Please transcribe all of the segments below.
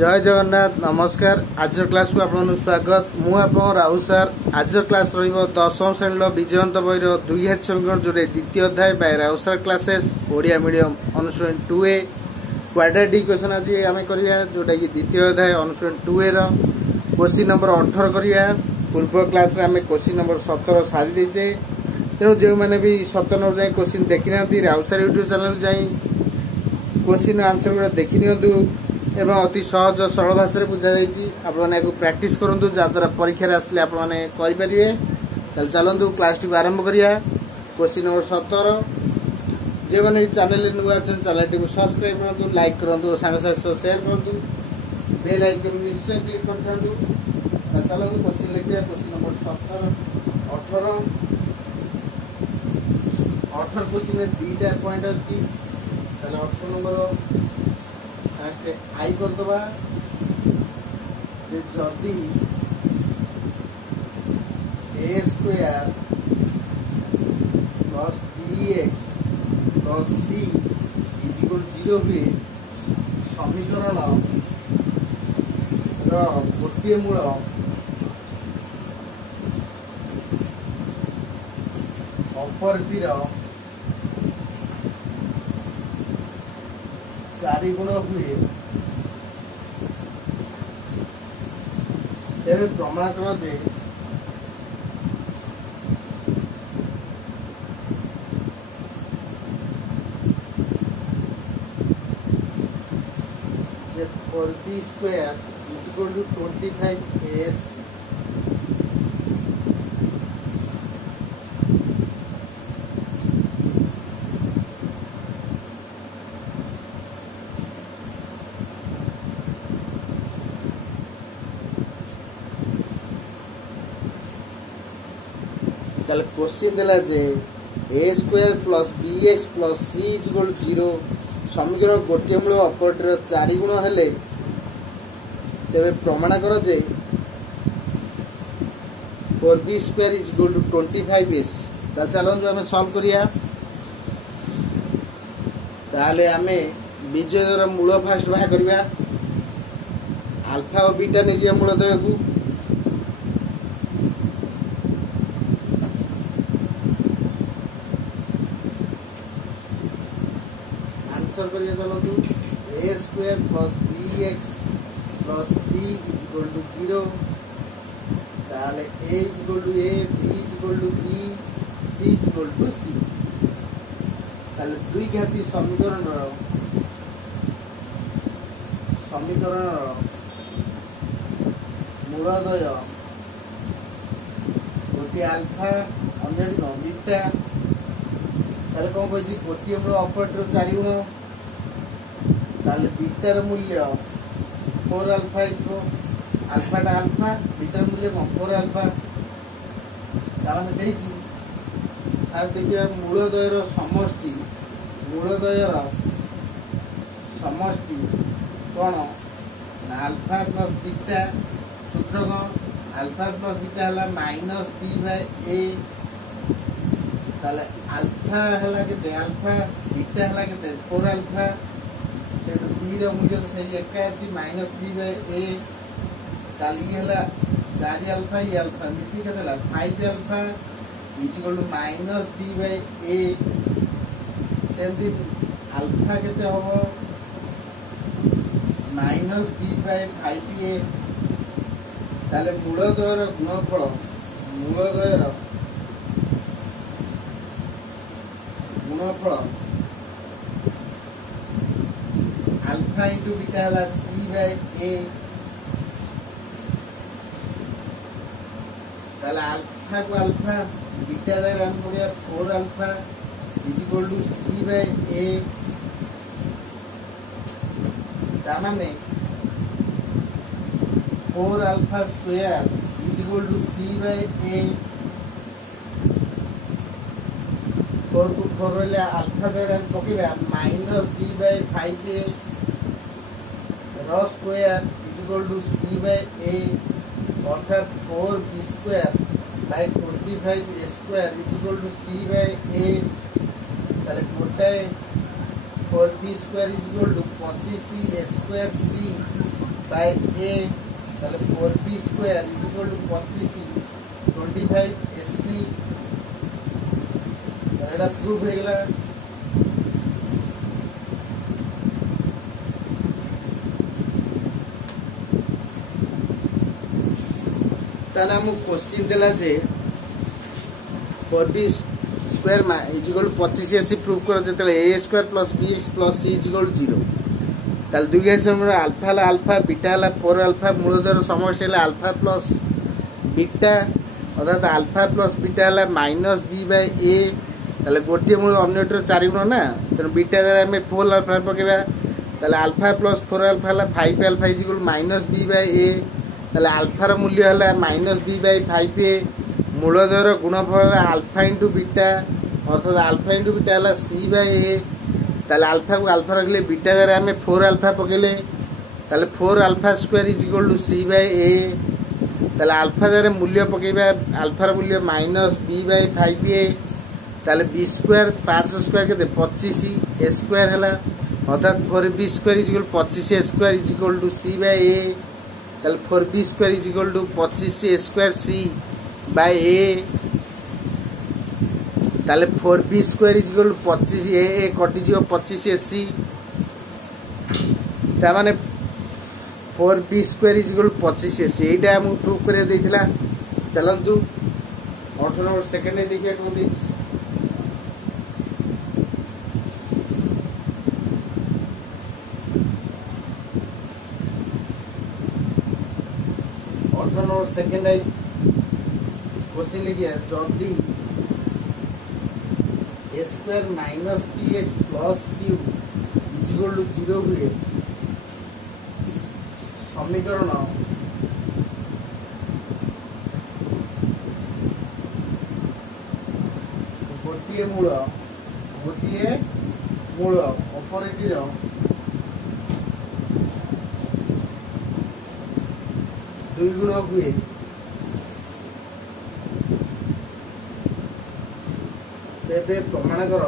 जय जगन्नाथ नमस्कार। आज क्लास को आपन स्वागत। मु आपन राहुल सर। आज क्लास रहिबो 10वीं श्रेणी विजयंत बहिर 2000 समीकरण जोरे द्वितीय अध्याय by Rahul sir classes Odia medium अनुसरण 2A क्वाड्रेटिक इक्वेशन आज आम करिया जोटा कि द्वितीय अध्याय अनुसरण 2A रो क्वेश्चन नंबर 18 करिया। पूर्व क्लास रे आम क्वेश्चन नंबर 17 सारी देचे। तेणु जो मैंने भी 17 नंबर जाए क्वेश्चन देखि नांती राहुल सर यूट्यूब चैनल जाई क्वेश्चन आंसर गुड़ा देखि नियंतु एवं अति सहज सरल भाषा बुझा जाइए। प्रैक्टिस करूँ जहाद्वारा परीक्षा आसले आपरे। चलतु क्लास टी आरंभ करिया। क्वेश्चन नंबर 17 जो मैंने चैनल नुआ चैनल टी सब्सक्राइब करूँ, लाइक करूँ, सांग शेयर करूँ, बेल आइकन निश्चय क्लिक कर। चलतु क्वेश्चन लिखिए। क्वेश्चन नंबर 17 18 क्वेश्चन में 2टा पॉइंट अच्छी। 18 नंबर आई करदबा जदि A square plus bx plus c equal 0 हुए समीकरण गोटे मूल अपरटीर 4 गुण हुए तेरे प्रमाण कर B square equal to 25 question देला जे A square plus bx plus c equal 0 समीकरण गोटे मूल अपरटीर 4 गुण हेले तेरे प्रमाण कर जे 4b square equal to 25s। चलतु आम सॉल्व करिया। ताले आमे विजयर मूल फास्ट बाहर करिया। अल्फा और बीटा ने मूल दय को करिए। चलतु A square plus bx plus c equal to 0 ताले a equal to a b equal to b c equal to c। ताले दुई घाती समीकरण मूलदय गोटे अल्फा अन्य बीटा ताले कौन कही गोटे मूल अपरटीर 4 गुण ताले बीटार मूल्य 4 अल्फा अल्फाटा अल्फा बीटार मूल्य 4 अल्फा देखिए। देखिए मूलदयर समष्टि कौन ना अल्फा प्लस बीटा सूत्र कौन अल्फा प्लस बीटा है माइनस बी बाय ए। ताले अल्फा है के अल्फा बीटा है के 4 अल्फा से बी मूल्य तो सही एका अच्छी माइनस बी बाय ए। ये 4 अल्फा ये अल्फा मिसी के 5 alpha equal to minus B by A. सेमती अल्फा केते होबो माइनस बी बाय 5a। ताले मूलदयर गुणफल अल्फा इंटू बीटा है c बाय a। ताले अल्फा को अल्फा बीटा जगह हम पड़िया 4 alpha equal to c by a। तामाने 4 alpha square equal to c by a। 4 को 4 रहा अल्फा जगह हम पकेबा minus b by 5a square equal to c by a अर्थात 4b square by 25 square equal to c by a। ताले गोटाए 4b square equal to 25c square c by A ताले 4b square is equal to 25 25 SC एटा proof हो गला। ताना हम question देला जे 4b square is equal to 25 SC proof कर जेतले a square plus bx plus c is equal to 0 ताल दुई समय अल्फा ला अल्फा बीटा ला 4 अल्फा मूलधर समष्टि ला अल्फा प्लस बीटा अर्थात अल्फा प्लस बीटा ला माइनस b बाय a ताले गोटे मूल अन्यटर 4 गुण ना तेन बीटा रे हम 4 अल्फा पकेबा ताले अल्फा प्लस 4 अल्फा ला 5 alpha is equal minus b by a ताले अल्फा र मूल्य हला माइनस b बाय 5a मूलधर गुणफल अल्फा इंटू बीटा अर्थात अल्फा इंटू बीटा हला c बाय a ताले अल्फा को अल्फा रखले बीटा द्वारा हमें 4 अल्फा पकेले ताले 4 alpha square is equal to c by a ताले अल्फा द्वारा मूल्य पकेबा अल्फा र मूल्य माइनस b बाय 5a ताले b स्क्वायर 5 स्क्वायर के 25 a स्क्वायर हला अर्थात 4b square is equal 25 a square is equal to c by a ताले 4b square is equal to 25 a square c by a ताले 4b square is equal to 25 a कटि जियो 25 ac ता माने 4b square is equal to 25 ac एटा हम proof करे देथिला। चलंतु 8 number second ए देखिया कोन दिस 8 नंबर सेकंड ए क्वेश्चन लिखिया जल्दी a square minus bx plus q is equal to 0 हुए समीकरण गोटे मूल ऑपरेटर दुई गुण हुए तेबे प्रमाण कर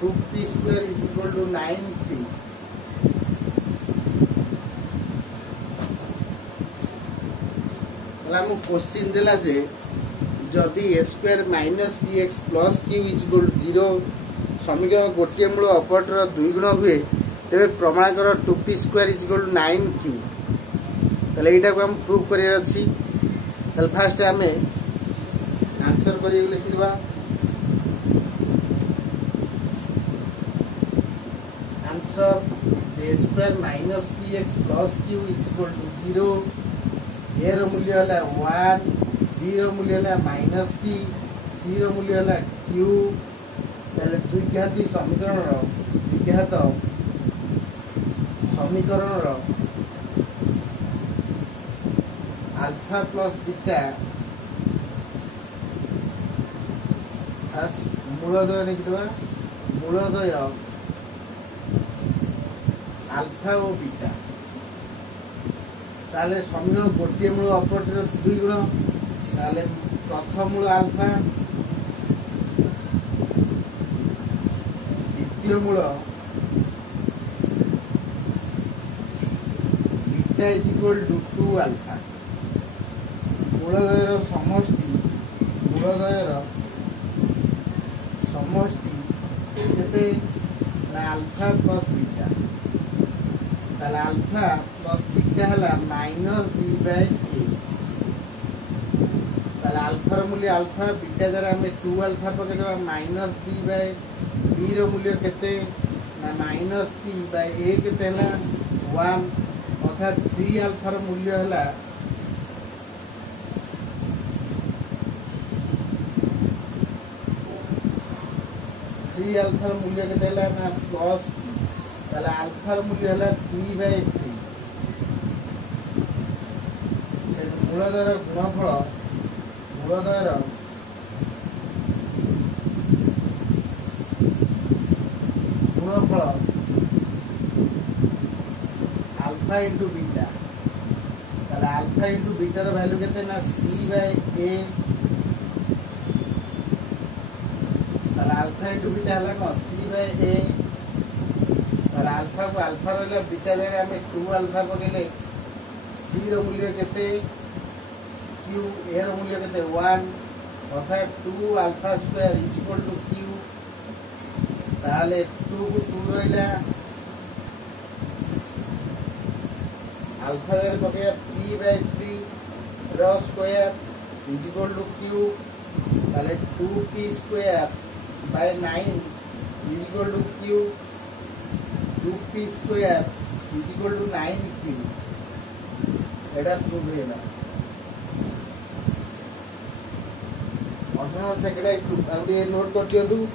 2p square is equal to 9p हम क्वेश्चन देला जे जदि a square minus bx plus q is equal to 0 समीकरण गोटे मूल ऑपरेटर दुई गुण हुए तेबे प्रमाण कर 2p square is equal to 9q ताले एटा को हम प्रूफ करियर अछि। ताले फर्स्ट हमें आंसर करियो लिखिबा answer a square minus bx plus q is equal to 0 a रो मूल्य हला 1 b रो मूल्य हला माइनस p c रो मूल्य हला q ताले द्विघाती समीकरण रो द्विघात समीकरण रो अल्फा प्लस बीटा मूलदय लिखिदवा मूलदय अल्फा और बीटा ताले समीकरण गोटे मूल ऑपरेटर दुई गुण ताले प्रथम मूल अल्फा द्वितीय मूल beta is equal to 2 alpha मूलदयर समष्टि केते ना अल्फा प्लस बीटा ताले अल्फा प्लस बीटा हला माइनस b बाय a ताले अल्फा रो मूल्य अल्फा बीटा द्वारा हमें 2 अल्फा पके देबा माइनस b बाय b रो मूल्य केते ना माइनस p बाय a केते हला 1 अर्थात 3 अल्फा रो मूल्य हला 3 अल्फा मूल्य के देला ना प्लस ताले अल्फा मूल्य हला p बाय 3 से मूलधर गुणफल अल्फा इंटू बीटा ताले अल्फा इंटू बीटा रो वैल्यू केते ना c by a alpha into beta है कौन सी बाय ए अल्फा को अल्फा रहा बीटा जगह आम 2 अल्फा पकड़े सी रूल्य के क्यू ए रूल्य के 1 अर्थात 2 alpha square is equal to Q ताले 2 को 2 रहा अल्फा जगह पकड़ पी बाय 3 रो square is equal to Q ताले 2p square by 9 is equal to Q 2p square is equal to 9q एटा प्रूव हेला 18 सेकंड आउडी नोट कर दियंतु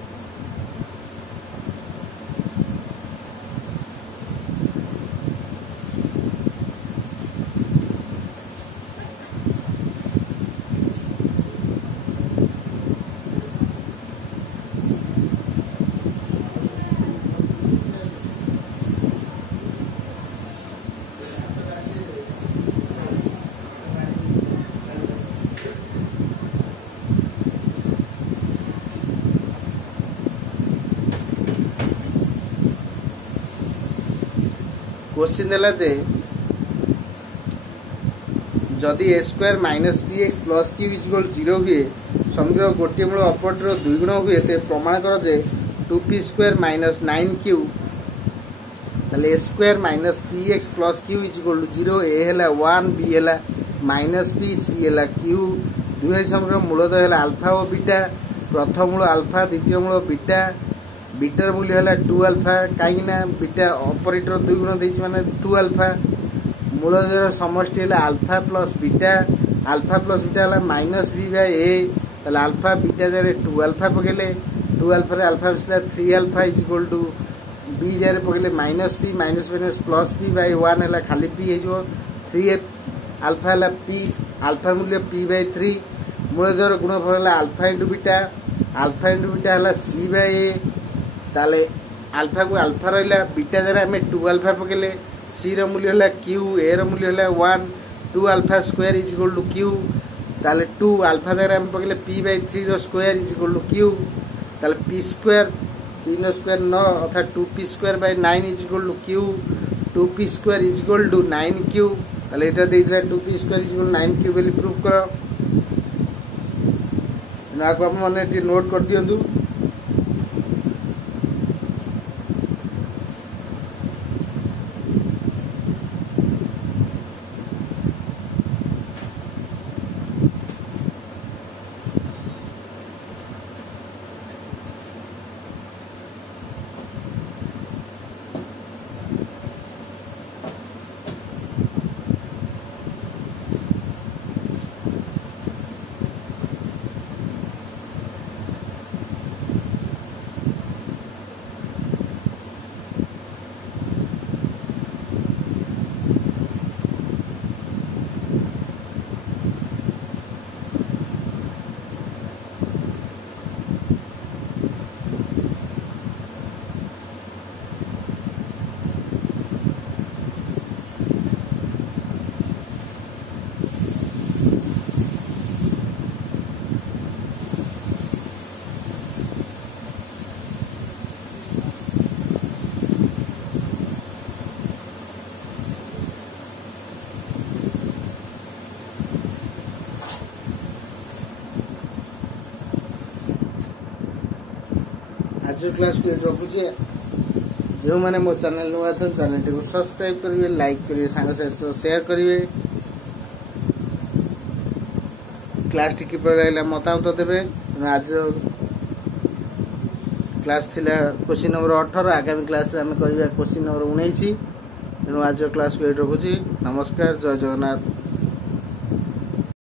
क्वेश्चन देला दे जदि A square minus B X plus Q equal 0 हुए समीकरण गोटे मूल अपरटर 2 गुण हुए ते प्रमाण कर जे 2p स्क्वायर माइनस 9q ताले A square minus B X plus Q equal 0 A हैला 1 बी हैला माइनस बी सी हैला क्यू दुई समीकरण मूलतः हैला अल्फा और बीटा प्रथम मूल अल्फा द्वितीय मूल बीटा बीटार मूल्य है 2 अल्फा कहीं बीटा ऑपरेटर 2 गुण देछि माने 2 अल्फा मूलधर समष्टि है अल्फा प्लस बीटा है माइनस बी बाय ए ताले अल्फा बीटा जरे 2 अल्फा पकेले 2 अल्फा रे अल्फा मिसला 3 alpha is equal to B जरे पकेले minus minus plus B by 1 है खाली पी हो 3 अल्फा है पी अल्फा मूल्य पी बाय 3 मूलधर गुणफल है अल्फा इंटू बीटा है सी बाय ए ताले अल्फा को अल्फा रहा बीटा जरा आम 2 अल्फा पकेले सी रूल्य है क्यू ए रूल्य है 1 2 alpha square is equal to Q ताले 2 अल्फा जरा आम पकेले पी बाय 3 रो square is equal to Q ताले पी स्क्वायर 3 स्क्वायर 9 अर्थात 2p square by 9 is equal to Q 2p square is equal to 9q ताले एटा देइला 2p square is equal 9q बेली प्रूफ करो ना को हम माने नोट कर दियंतु आज क्लास को रखुचे जो मैंने मो चैनल नुआ चैनल टी सब्सक्राइब करेंगे लाइक करेंगे सांग शेयर करेंगे क्लास टी किपर लगे मतामत देवे आज क्लास थिला क्वेश्चन नंबर 18 आगामी क्लास आम कर क्वेश्चन नंबर 19 तेणु आज क्लास को रखुची नमस्कार जय जगन्नाथ।